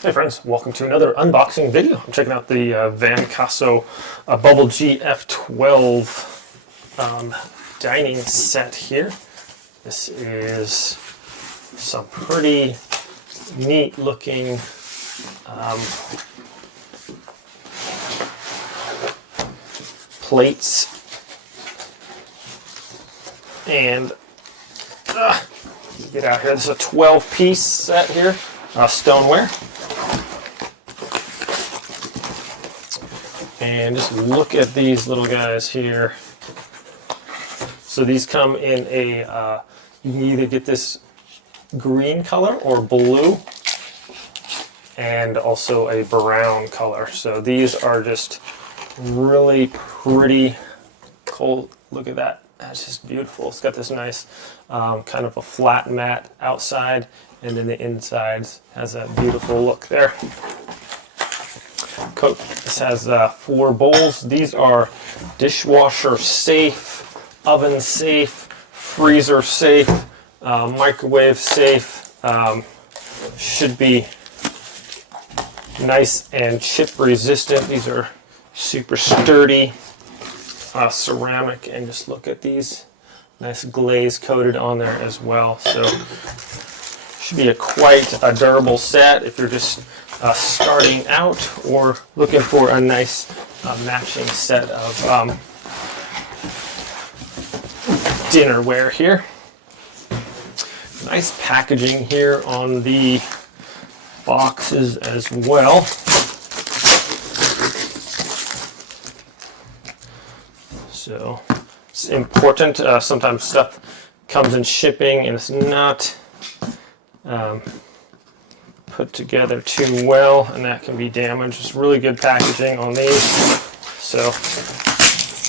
Hey friends, welcome to another unboxing video. I'm checking out the Vancasso Bubble GF12 dining set here. This is some pretty neat looking plates and get out here. This is a 12-piece set here, Stoneware. And just look at these little guys here. So these come in a, you can either get this green color or blue, and also a brown color. So these are just really pretty cool. Look at that. That's just beautiful. It's got this nice kind of a flat mat outside, and then the inside has a beautiful look there. This has 4 bowls. These are dishwasher safe, oven safe, freezer safe, microwave safe. Should be nice and chip resistant. These are super sturdy ceramic, and just look at these, nice glaze coated on there as well. So should be quite a durable set if you're just starting out or looking for a nice matching set of dinnerware here. Nice packaging here on the boxes as well. So it's important. Sometimes stuff comes in shipping and it's not put together too well, and that can be damaged. It's really good packaging on these, so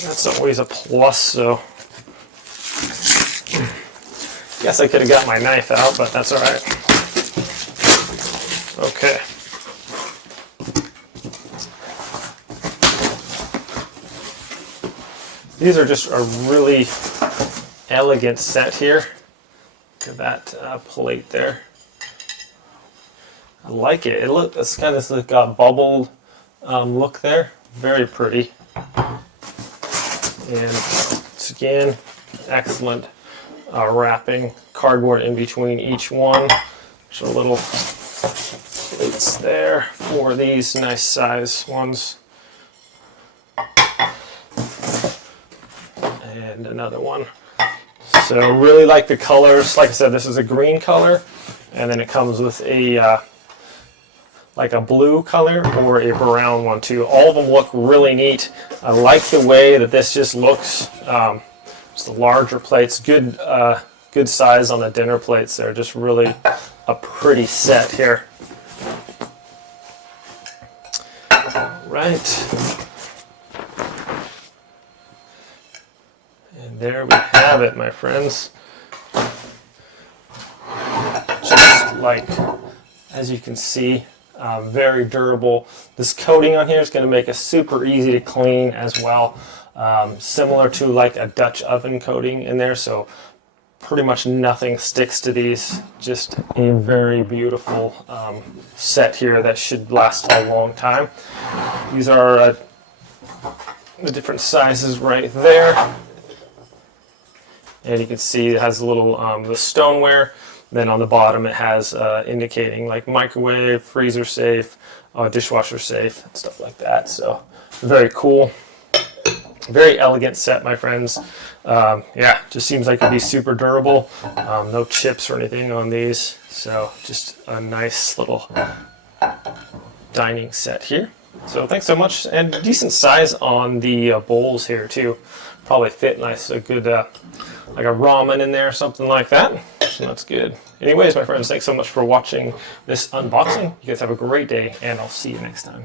that's always a plus. So guess I could have got my knife out, but that's all right. Okay. These are just a really elegant set here. Look at that plate there. I like it. It's kind of this bubbled look there. Very pretty. And it's, again, excellent wrapping. Cardboard in between each one. So little plates there for these nice size ones. And another one. So really like the colors. Like I said, this is a green color, and then it comes with a like a blue color or a brown one too. All of them look really neat. I like the way that this just looks. It's the larger plates, good size on the dinner plates. They're just really a pretty set here. All right. And there we have it, my friends. Just like, as you can see, very durable. This coating on here is going to make it super easy to clean as well. Similar to like a Dutch oven coating in there, so pretty much nothing sticks to these. Just a very beautiful set here that should last a long time. These are the different sizes right there. And you can see it has a little the stoneware. Then on the bottom it has indicating like microwave, freezer safe, dishwasher safe, and stuff like that. So very cool. Very elegant set, my friends. Yeah, just seems like it'd be super durable. No chips or anything on these. So just a nice little dining set here. So thanks so much, and decent size on the bowls here too. Probably fit nice, a good like a ramen in there, something like that. So that's good. Anyways, my friends, thanks so much for watching this unboxing. You guys have a great day, and I'll see you next time.